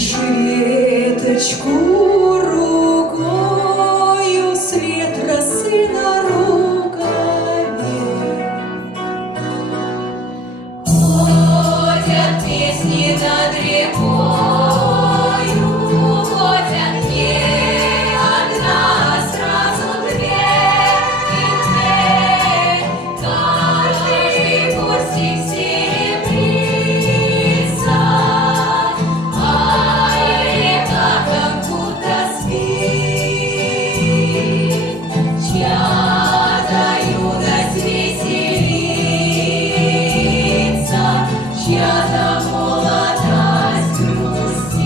Лишь веточку рукою, свет росы на рукаве. Ходят песни над рекою, ходят не одна, сразу две и две. Каждый кустик серебрится, а река как будто спит. Чья-то юность веселится, чья-то молодость грустит.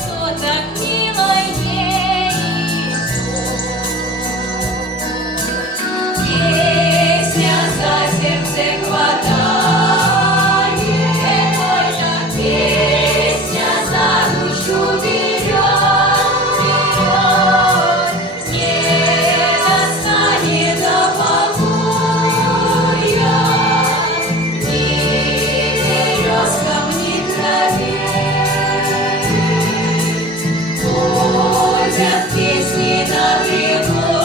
Кто-то к милой ей песня за сердце хватает, песня за душу берет, не достанет до покоя ни березкам, ни траве. Ходят песни над рекою,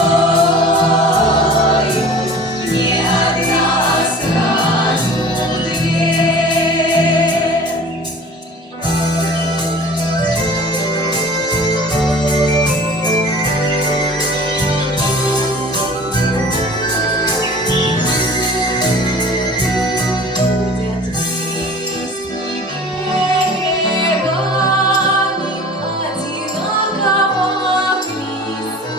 не одна, а сразу две. Ходят песни берегами одинокого леса,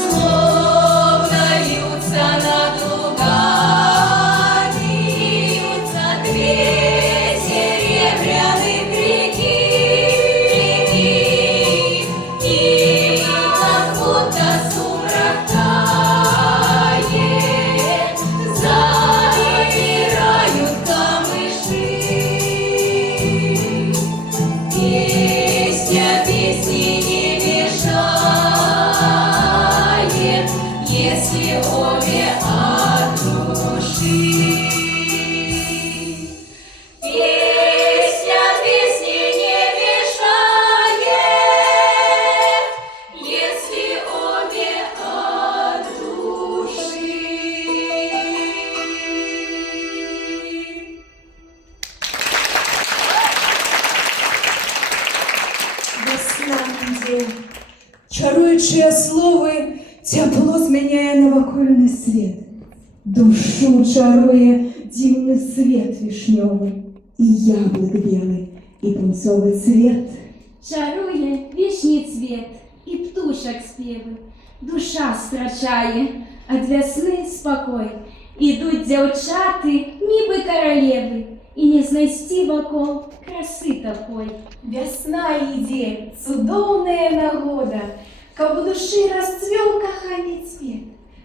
словно льются над лугами, льются две серебряных реки, и как будто сумрак тает, замирают камыши. Песня песни не мешает, если обе от души. Песня песни не мешает, если обе от души. Весна іде, чаруючи слови, тепло зміняє навокольний світ. Душу чарує дивний світ вишневий, і яблок білий, і пунцовий цвіт. Чарує вишній цвіт і птушок співи, душа страчає, від весни спокой. Ідуть дівчати, ніби королеви, і не знайти вокол краси такой. Весна іде, цудовная нагода, каб у душі расцвел коханий цвет.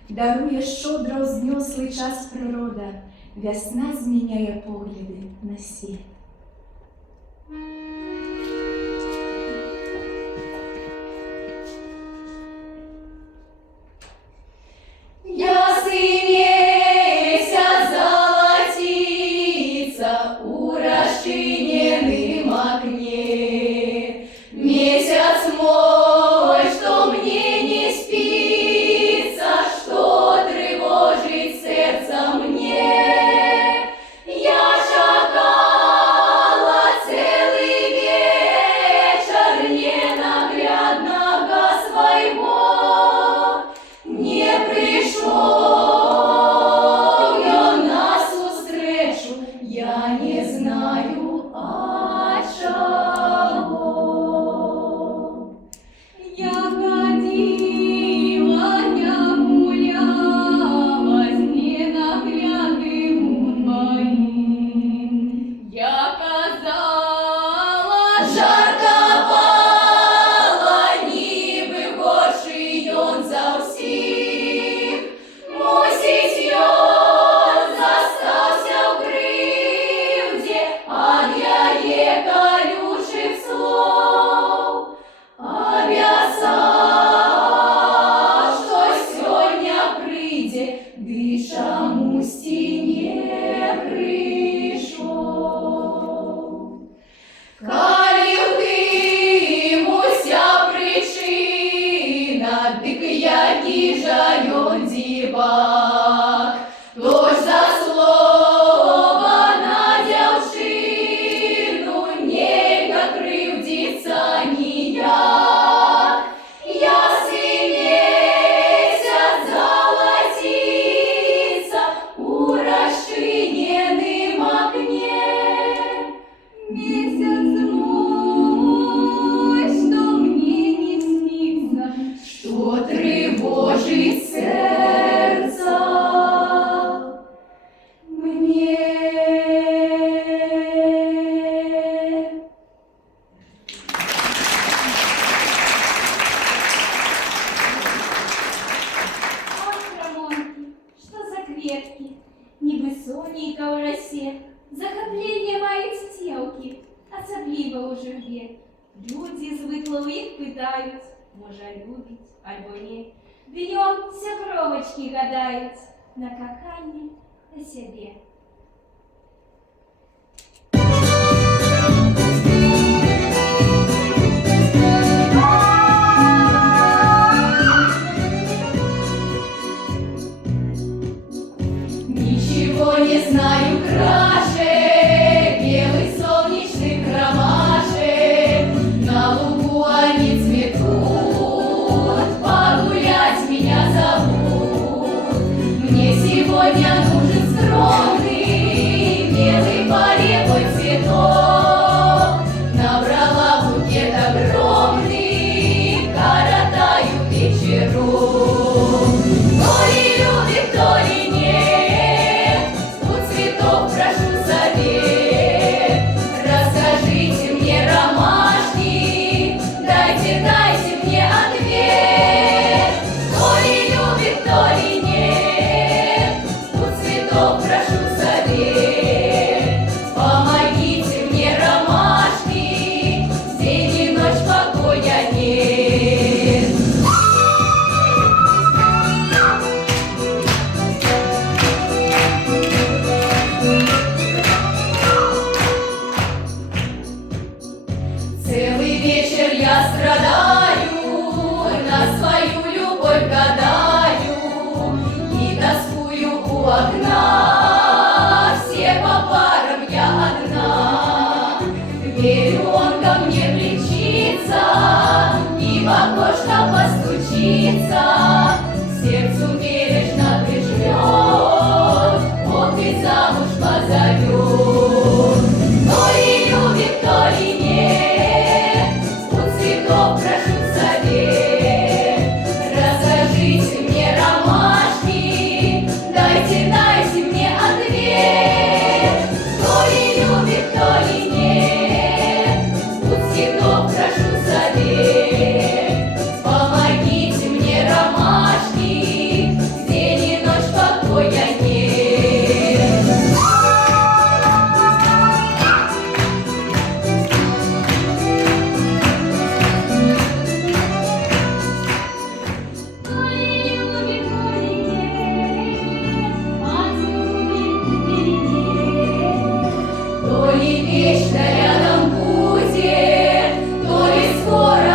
Дарує щодро взнеслий час природа, весна зміняє погляди на світ. Ясный месяц золотится у расчиненным окне. Месяц мой, что мне не спится, что тревожит сердце мне. Я шагала целый Своих питают, може любить, альбо ні. Днем сябровочки гадають, на коханні, на себе. Ничего не знаю краше белых солнечных ромашек. На лугу они цветут, погулять меня зовут. Мне сегодня нужен скромный белый полевой цветок. Набрала букет огромный, коротаю вечерок. То ли любит, то ли нет, у цветов прошу совет. Расскажите мне, ромашки, дайте мне ответ. То ли любит, то ли нет, у цветов прошу совет. Помогите мне, ромашки, день и ночь покоя нет. Целый вечер я страдаю, на свою любовь гадаю и тоскую у окна. Все по парам, я одна. Верю, он ко мне влечится и в окошко постучится, сердцу бережно прижмет, ох и замуж позовет. То ли любит, то ли нет, у цветов прошу совет. Расскажите мне, ромашки, дайте мне ответ. То ли любит, то ли нет, у цветов прошу совет. Помогите мне, ромашки, день и ночь покоя нет. То ли любит, то ли нет, поцелует или нет. То ли вечно рядом будет, то ли скоро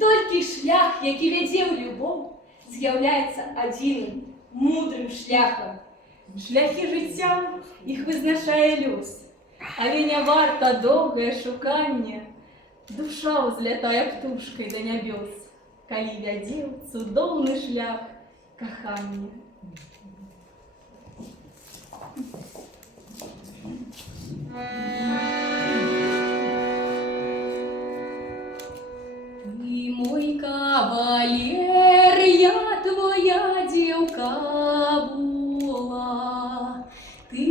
толькі шлях, які вядзе ў любоў, з'яўляецца адзіным, мудрым шляхам. Шляхі жыцця іх вызначае лёс, але не варта доўгае шуканне. Душа ўзлятае птушкай да нябёс, калі вядзе ў цудоўны шлях кахання. Ты мой кавалер, я твоя дзеўка була, ты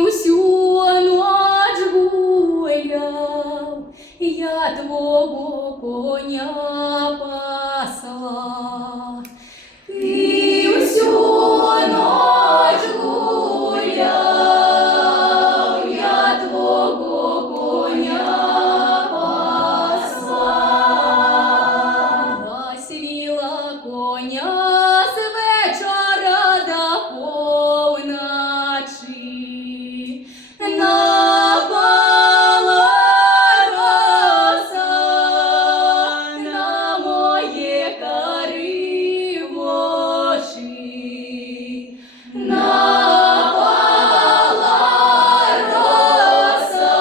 усю ноч гуляў, я твого коня пасла. Ты усю ноч гуляў, я твого коня пасла. Васіла коня з вечора до повночі, напала роса на моє карі очі. Напала роса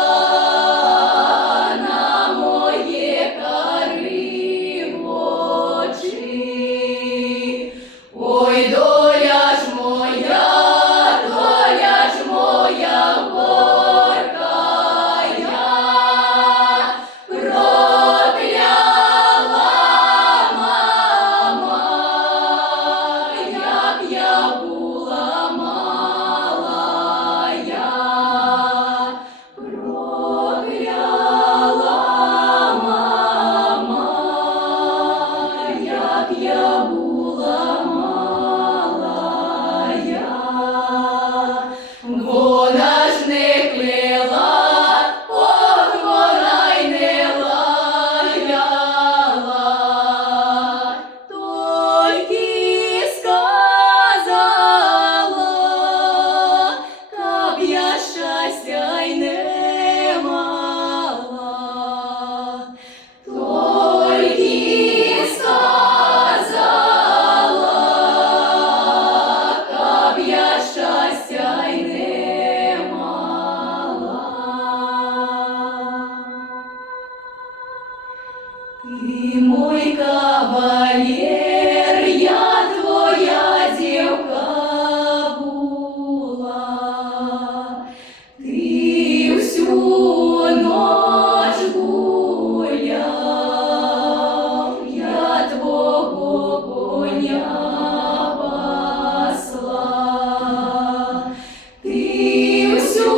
на моє карі очі. Ой, доля ж моя горькая, прокляла мама, як я була малая, прокляла мама, як я була малая. Вона ж не клела, ох, вона й не лаяла, тільки сказала, каб я щастя й не мала. Тільки сказала, каб я щастя й не мала. Ты мой кавалер, я твоя девка була, ты всю ночь гуляв, я твого коня пасла. Ты всю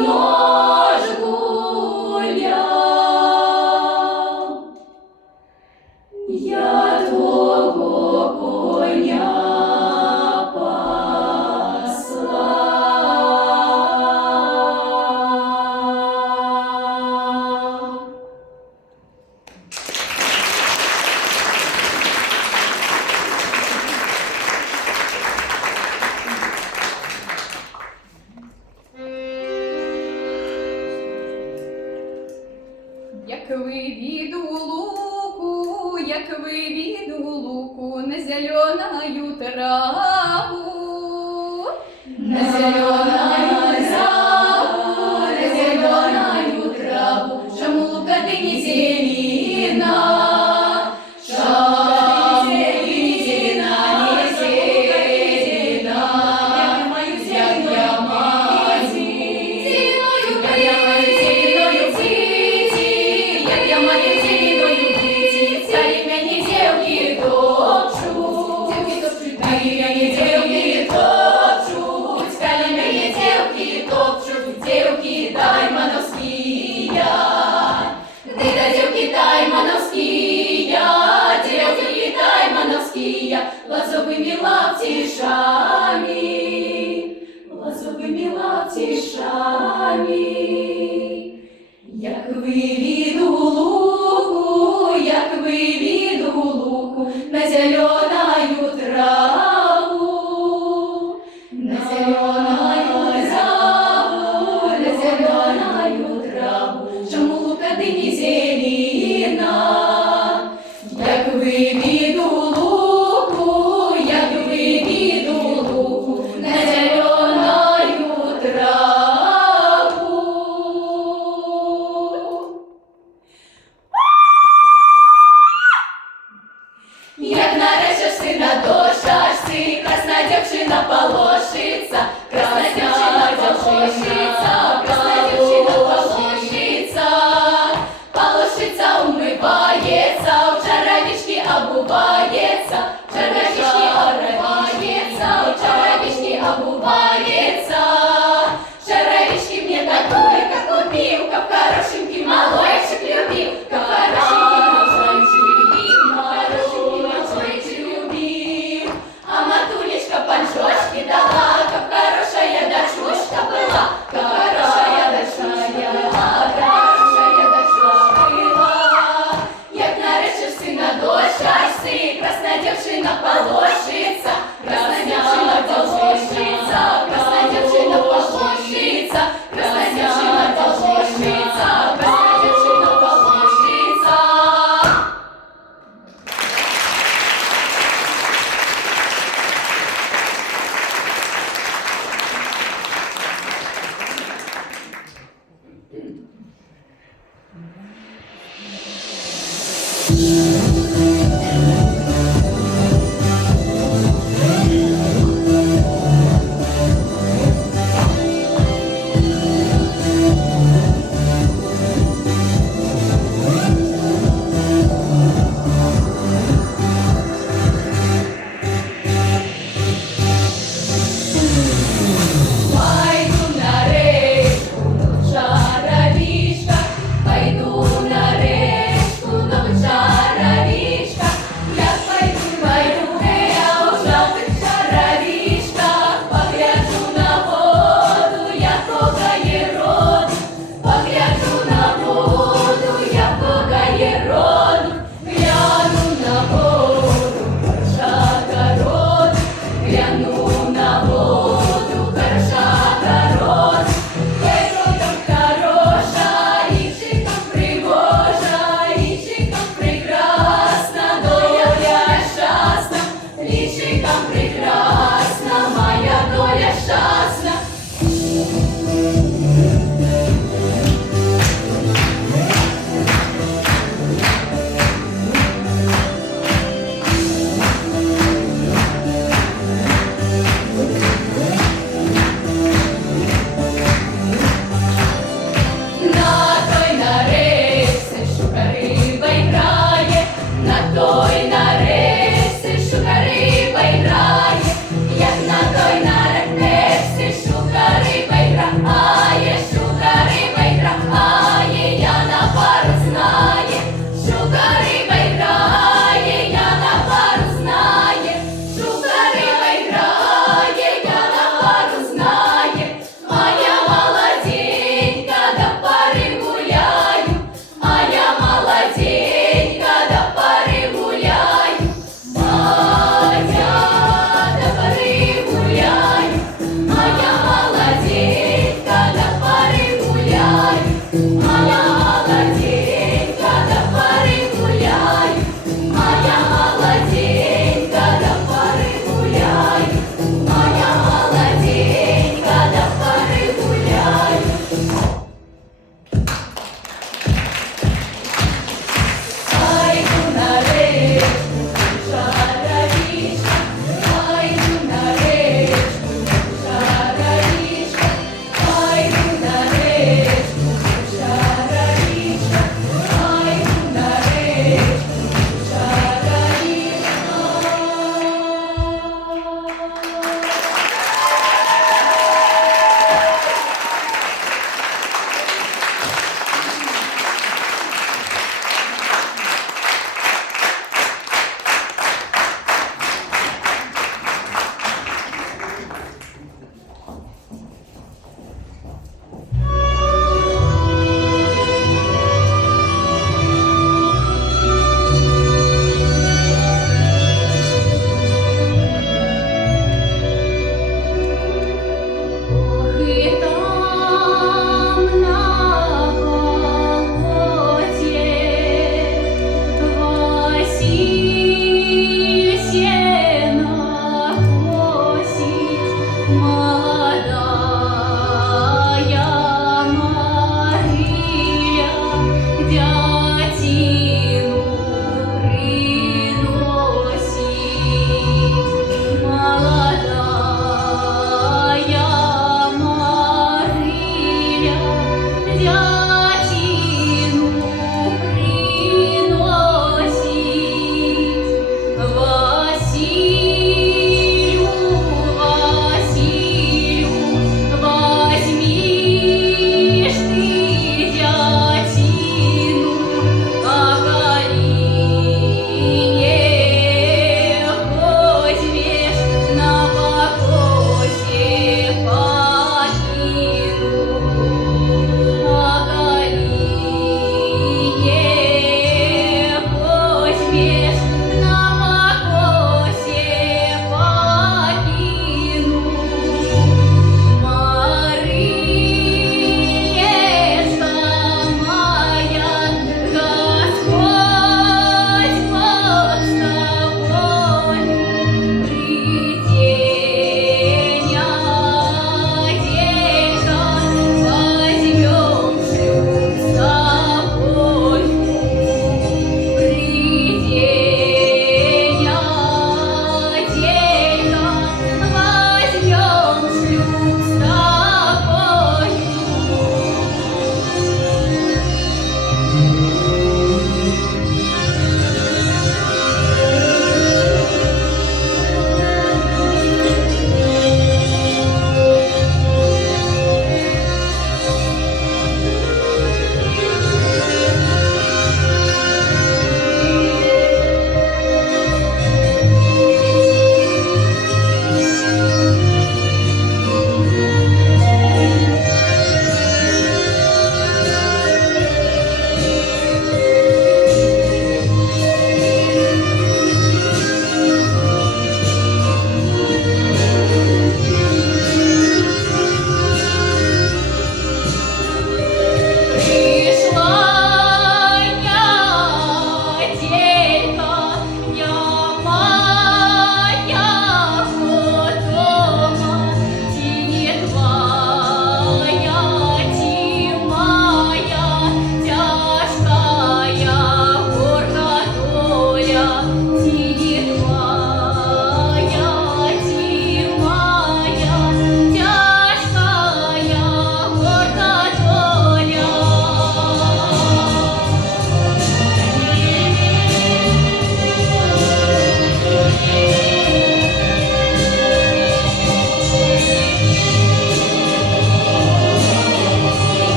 ночь гуляв, я твого коня пасла. Як вивіду луку, як вивіду луку на зеленую траву, На зеленую траву, на зеленую траву, чому лука ти не зелена? Чому ти не зелена, не зелена? Як я маю зеленою птиці, як я маю зеленою птиці, царі мені дівки топчуть, царі мені дівки топчуть, царі мені дівки топчуть, дівки таймановськія, дівки таймановськія, дівки таймановськія, лазовими лаптішами, лазовими лаптішами. Як вивіду луку, як вивіду луку на зеленую траву, на зеленую траву, на зеленую траву, чому лука ти не зелена? сина до шашці, красна дівчина полошиться, красна дівчина полошиться, красна дівчина полошиться, полошиться, умивається, в черевички обувається, в черевички обувається, в черевички обувається, черевички мне такую, как купил, как хорошенький малойчик любил, как хорошенький малойчик любил, а матулечка панчошки дала, как хорошая дочушка была, как хорошая дочушка была, хорошая дочушка была. Як наречеш сина до щасти, красна дівчина полошиться, красна дівчина полошиться, красна дівчина полошиться, красна дівчина полошиться, красна дівчина полошиться.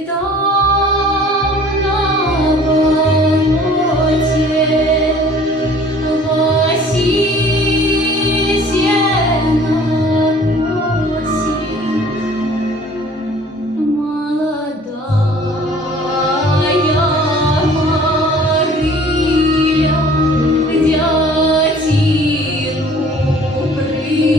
там на болоте Василь зерно косит. Молодая Мария дятину приносит.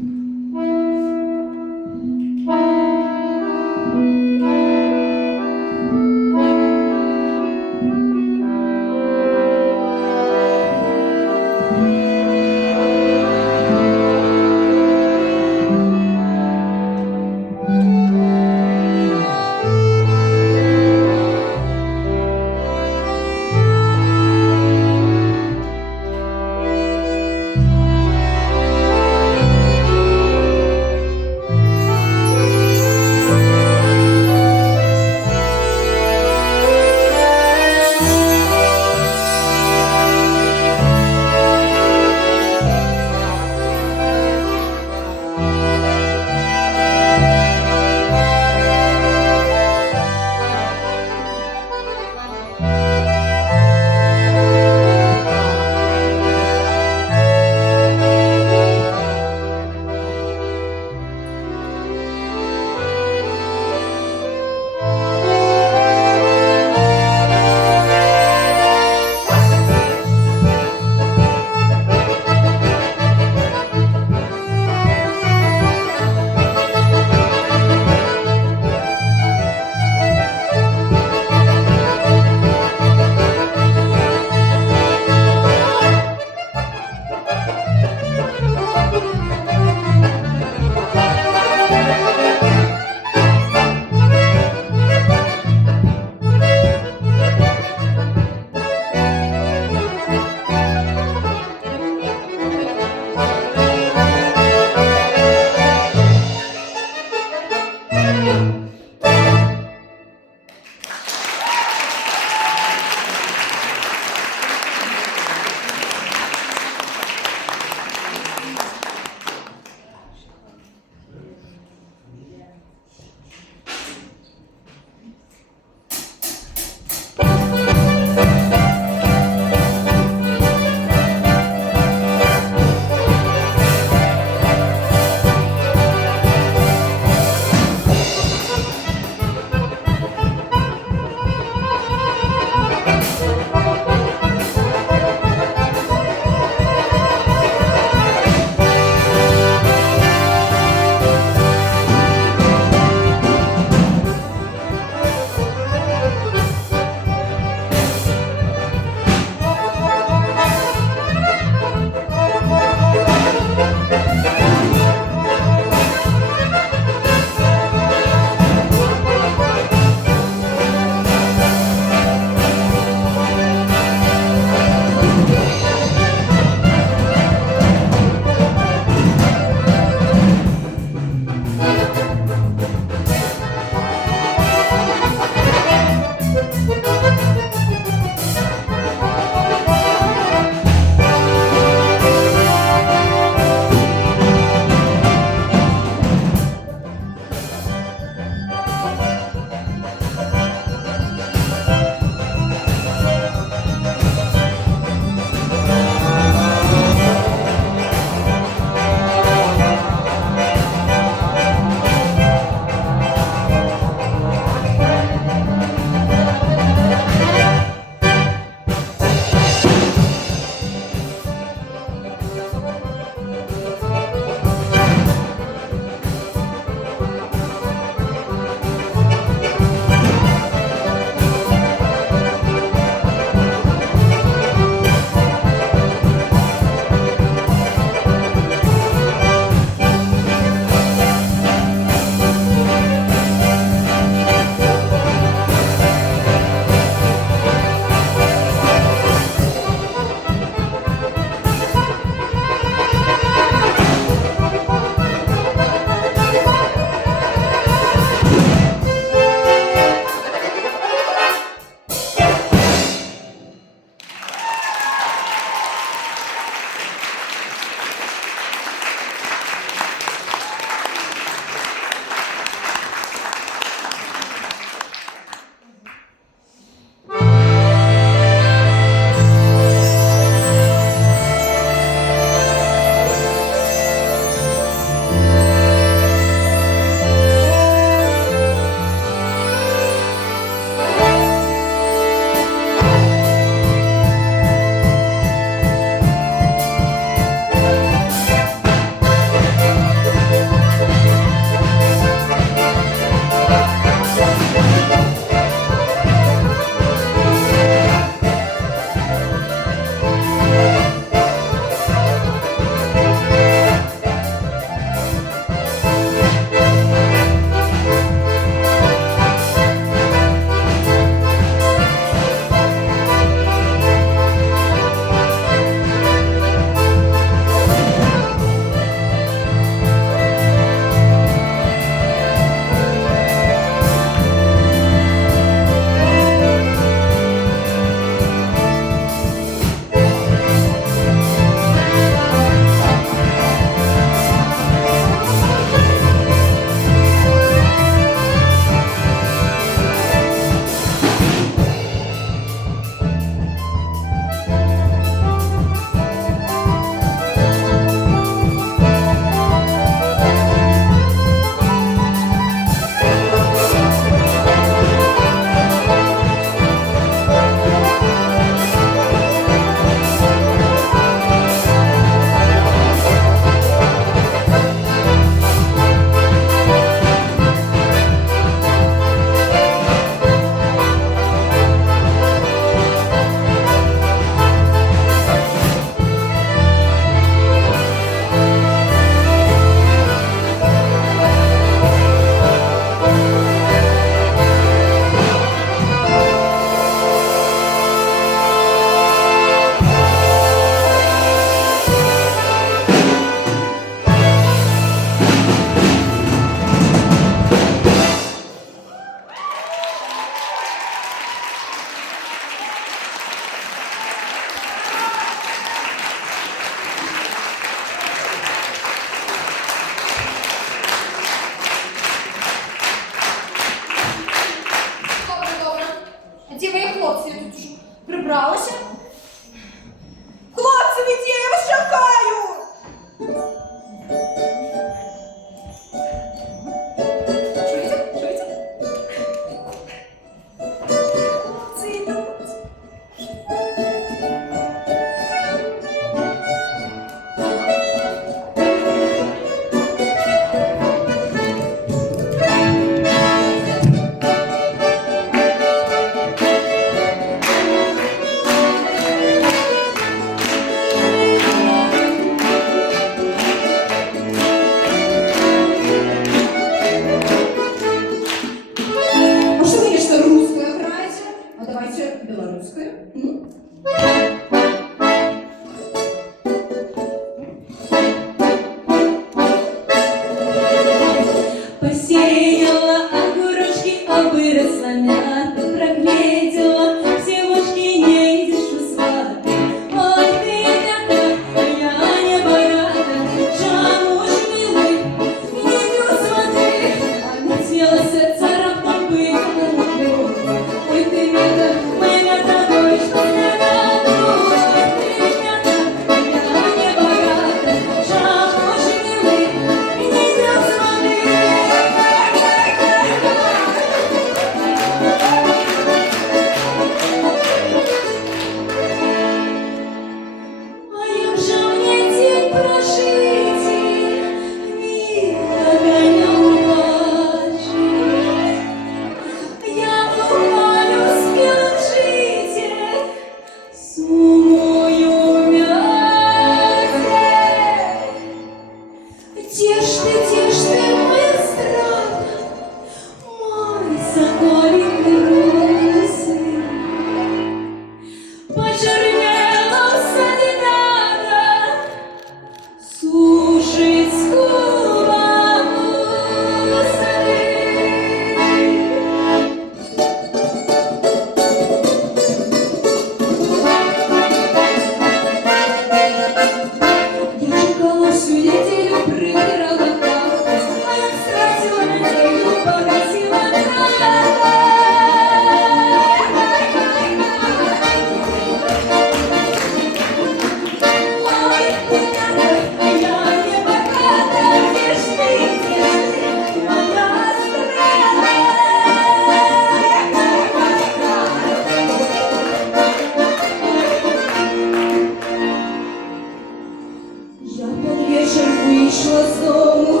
вийшла з дому,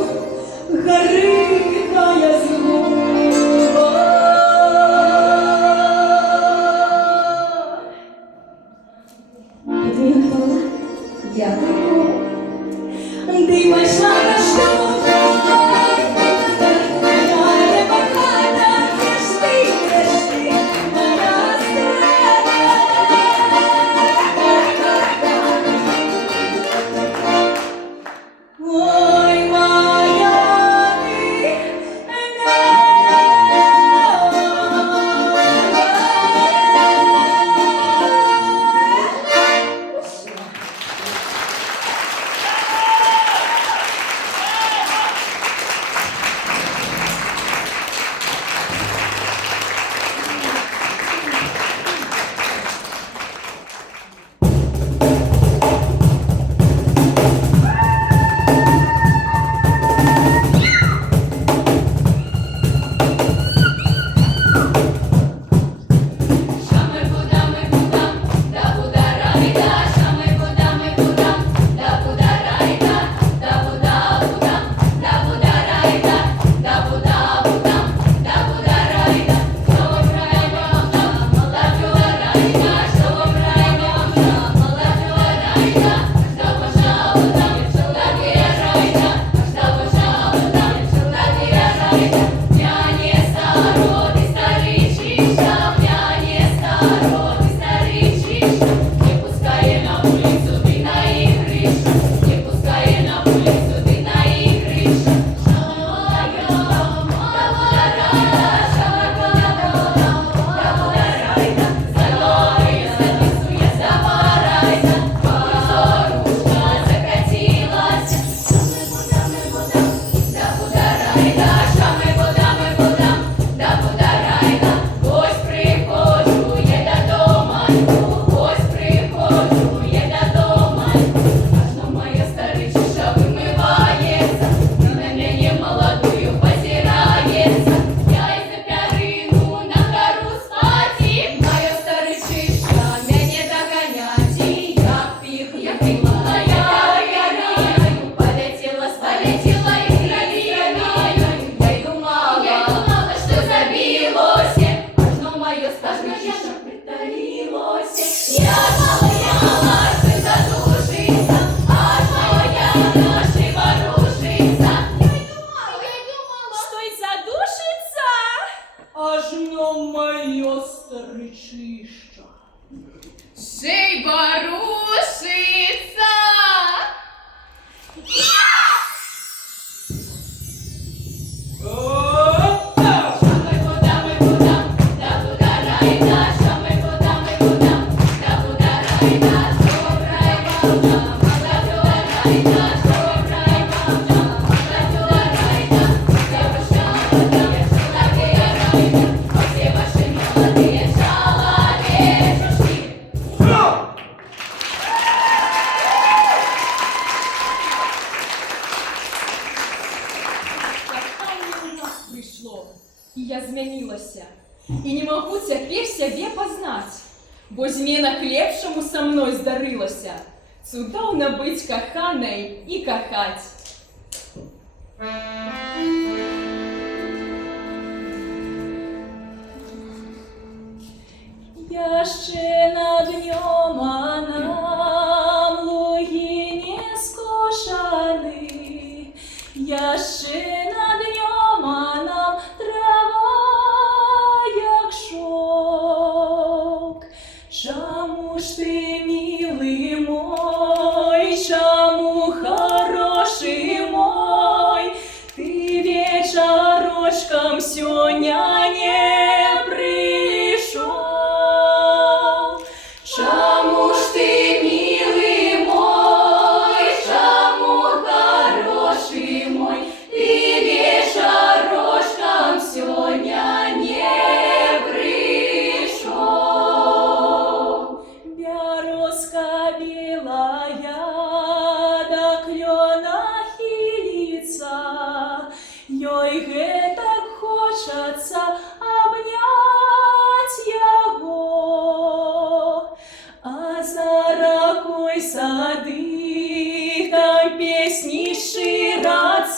гарикає згуба. Підмігнула я такому, ти пішла на штовх. Ой, моя ти Старичища. Жей ворушиться. И я змянилася, и не могу теперь себе познать, бо змена к лепшему со мной здарилася, цудовно быть коханой и кохать. Я ще над днем, а нам луги не скошаны, я ще над днем, а нам трава як шовк. Чому ж ти, милий мой, чому хороший мой, ты вечерочком сёня не пришел? Чому ж ти, милий мой, чому хороший мой, ты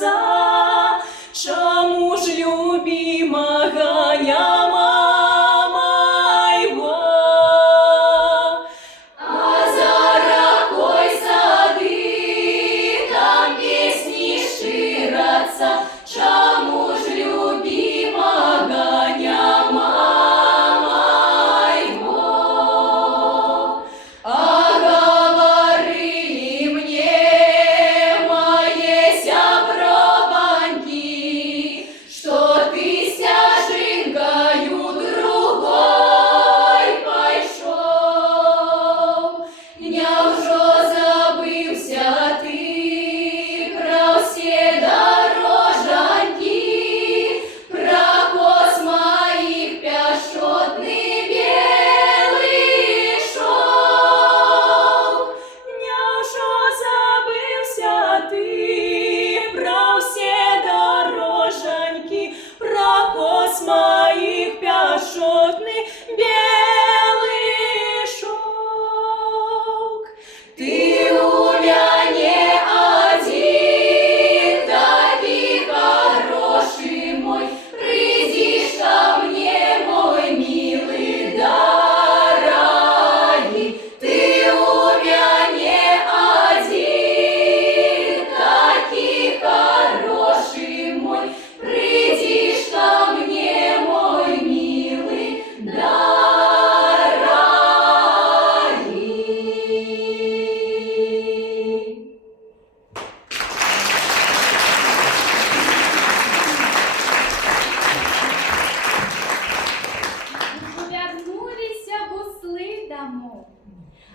сміяться, чому ж любимого мама його? А за ракой сады, там песни ширятся, чему ж любимого няма моего? А говорили мне мои сяброваньки, что ты снежинкою другой пошел. Няўжо забыўся ты про все дорожаньки, про коз моих пяшотный белый шелк. Няўжо забыўся ты про все дорожаньки, про коз моих пяшотный белый шелк. Ты у мяне один, такий хороший мой, придишь ко мне, мой милый, дорогий. Ты у мяне один, такий хороший мой, придишь ко мне, мой милый, дорогий. Повернулися гусли домов,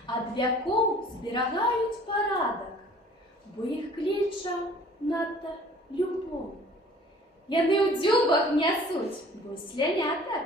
а двяков зберігають порядок, бо їх кліча надто любов. Яни у дзюбах несуть, бо сляняток.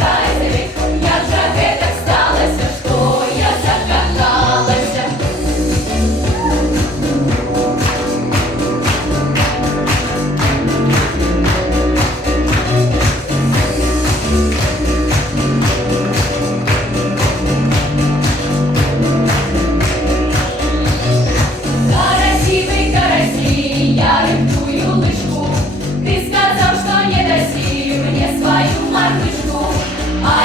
кайзере, як жа гэтак сталася, што я закахалася. Карасівий, карасі, я рихтую лишку. Ти сказав, що не даси мне свою мартышку, а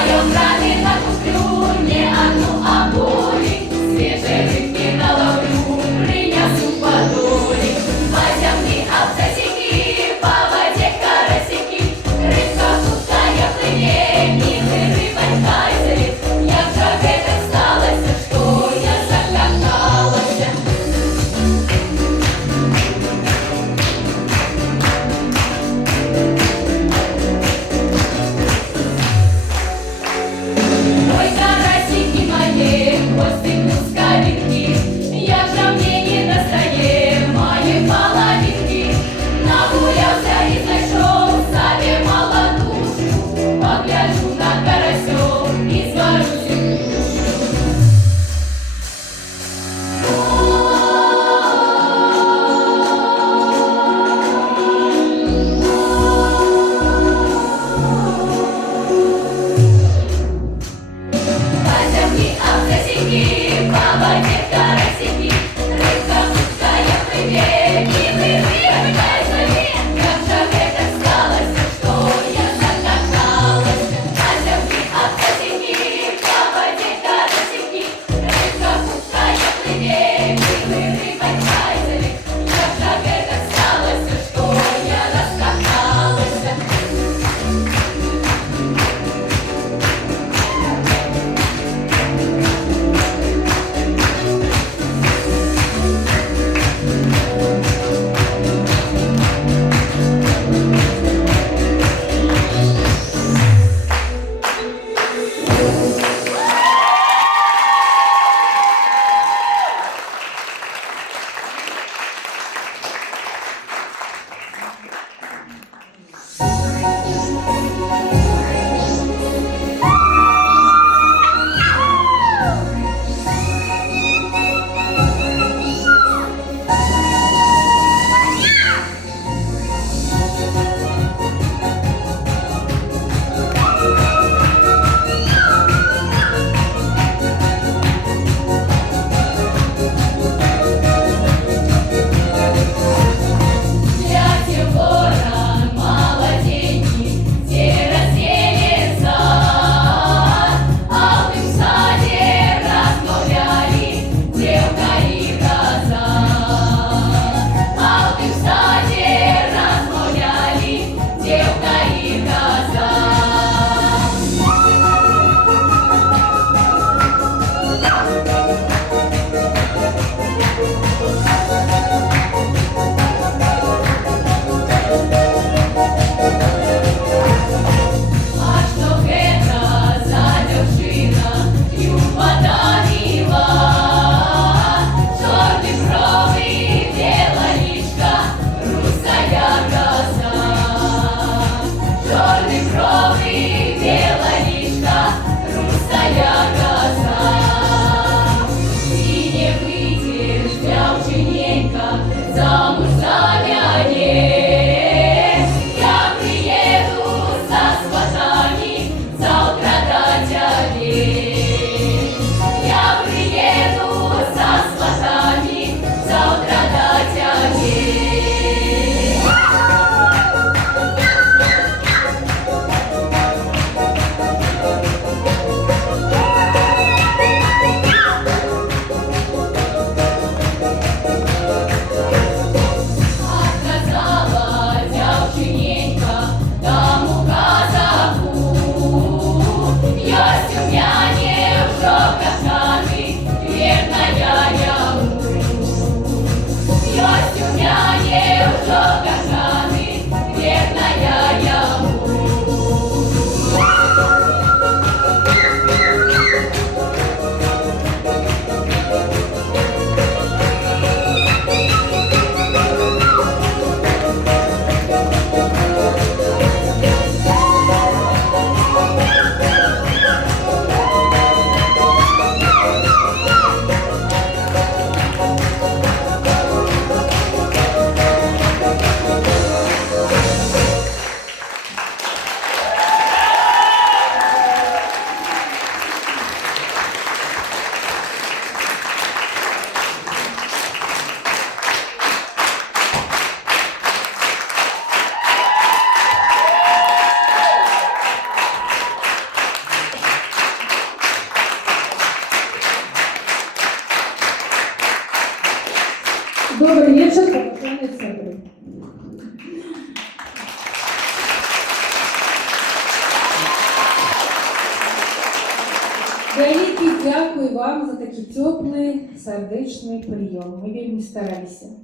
Вялікі дзякуй вам за такі цёплы, сардэчны прыём. Мы вельмі стараліся.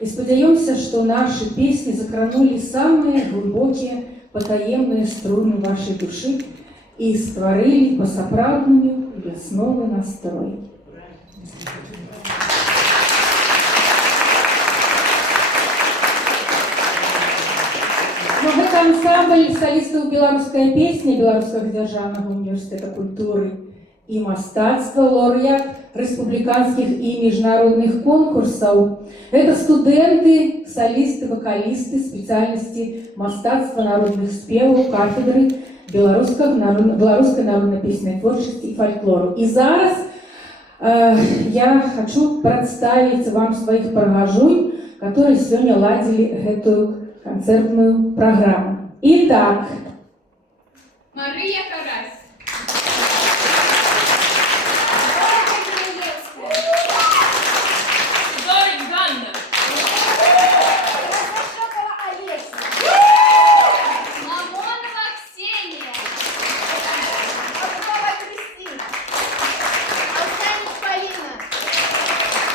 І спадзяёмся, што нашы песні закранулі самыя глыбокія, патаемныя струны вашай душы і стварылі па-сапраўднаму вясновы настрой. Ну, гэта ансамбль салістаў беларуская песня Беларускага дзяржаўнага універсітэта культуры і мастацтва, лаўрэат рэспубліканскіх і міжнародных конкурсаў. Гэта студэнты, салісты, вакалісты спецыяльнасці мастацтва народных спеваў, кафедры беларускай народнай песнай творчасці і фальклору. І зараз я хочу прадставіць вам сваіх прыгажунь, которые сёння ладзілі гэтую концертную программу. Итак, Мария Карась. Зорик Ганна. Мамонова Ксения.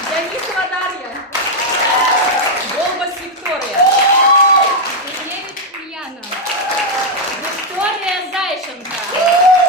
Денисова Дарья. Голубас Виктория. Ульяна. Виктория Зайченко.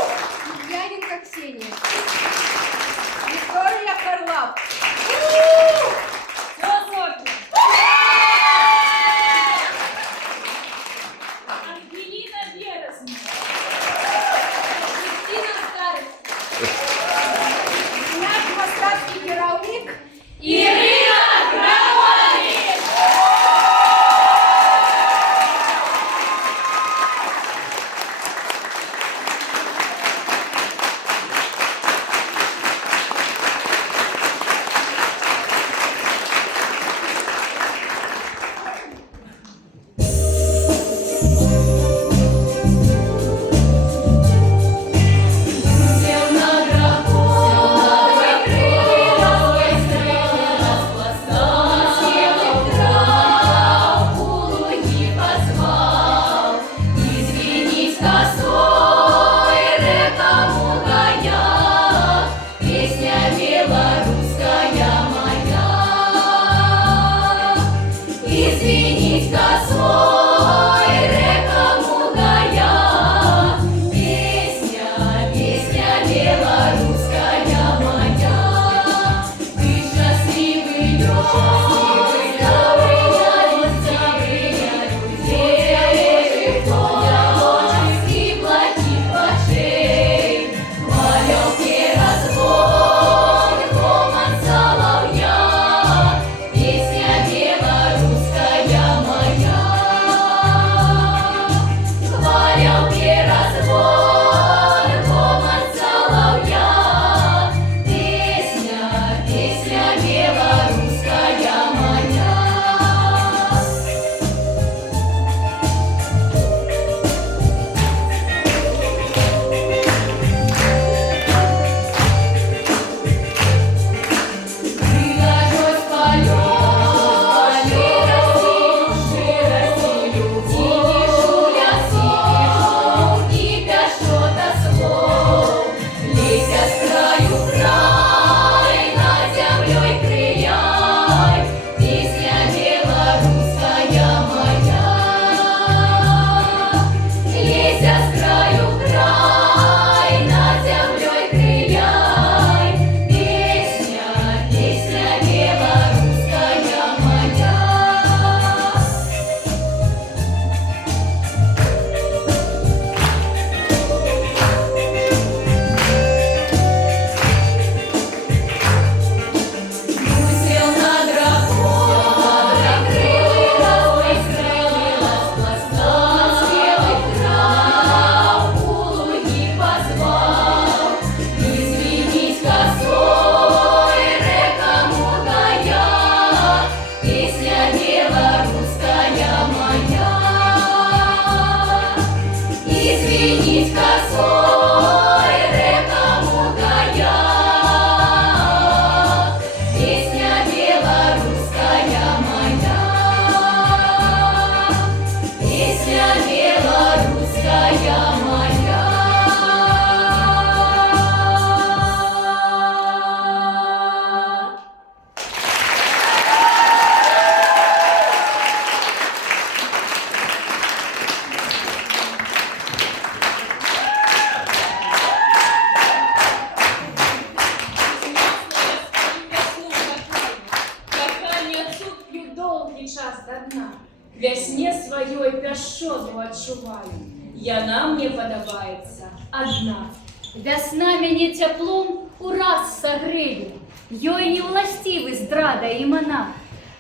що зло адчуваю. Яна мне падабаецца адна. Вясна мяне цяплом ураз сагрэе, ёй не ўласцівы здрада і мана.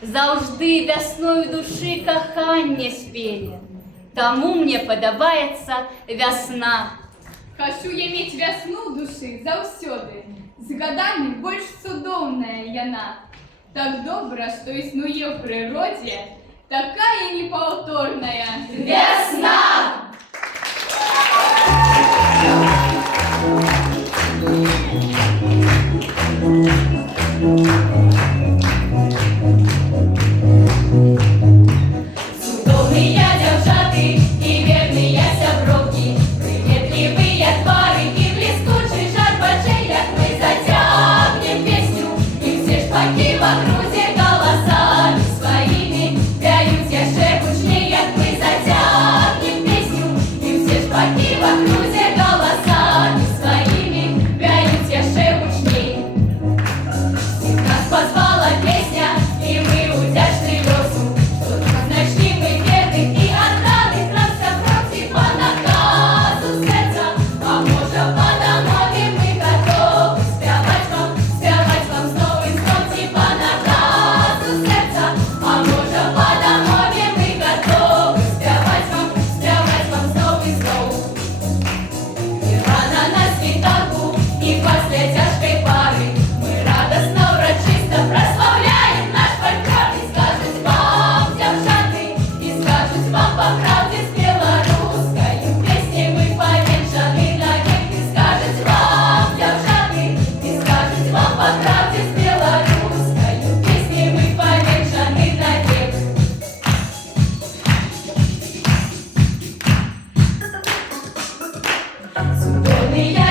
Заўжды вясною душы каханне спеле. Таму мне падабаецца вясна. Хочу я мець вясну ў душы заўсёды. З гадамі больш цудоўная яна. Так добра, што існуе ў прыродзе, такая непаўторная Весна! Цудоўныя дзяўчаты і верныя сяброўкі, прыветлівыя твары і бліскучы жар вачэй, як мы зацягнем песню, і ўсе шпакі вакрузе галасамі сваімі пяюць яшчэ гучней, як мы зацягнем песню, і ўсе шпакі вакрузе галасамі сваімі пяюць яшчэ гучней. Нас позвала песня, і мы удзячны лёсу, што знайшлі мы верных і адданых нам сяброўцы па наказу сэрца. А можа, па дамове мы гатовы спяваць вам зноў і зноў, ці па наказу сэрца. А можа, па дамове мы гатовы спяваць вам зноў і зноў. І рана на світанку, і пасля цяжкай пары мы радасна ўрачыста праслаўляем наш фальклор. І скажуць вам, дзяўчаты, і скажуць вам па праўдзе, з беларускаю песняй мы павенчаны навек. І скажуць вам, дзяўчаты, і скажуць вам па праўдзе, з беларускаю песняй мы павенчаны навек. Цудоўныя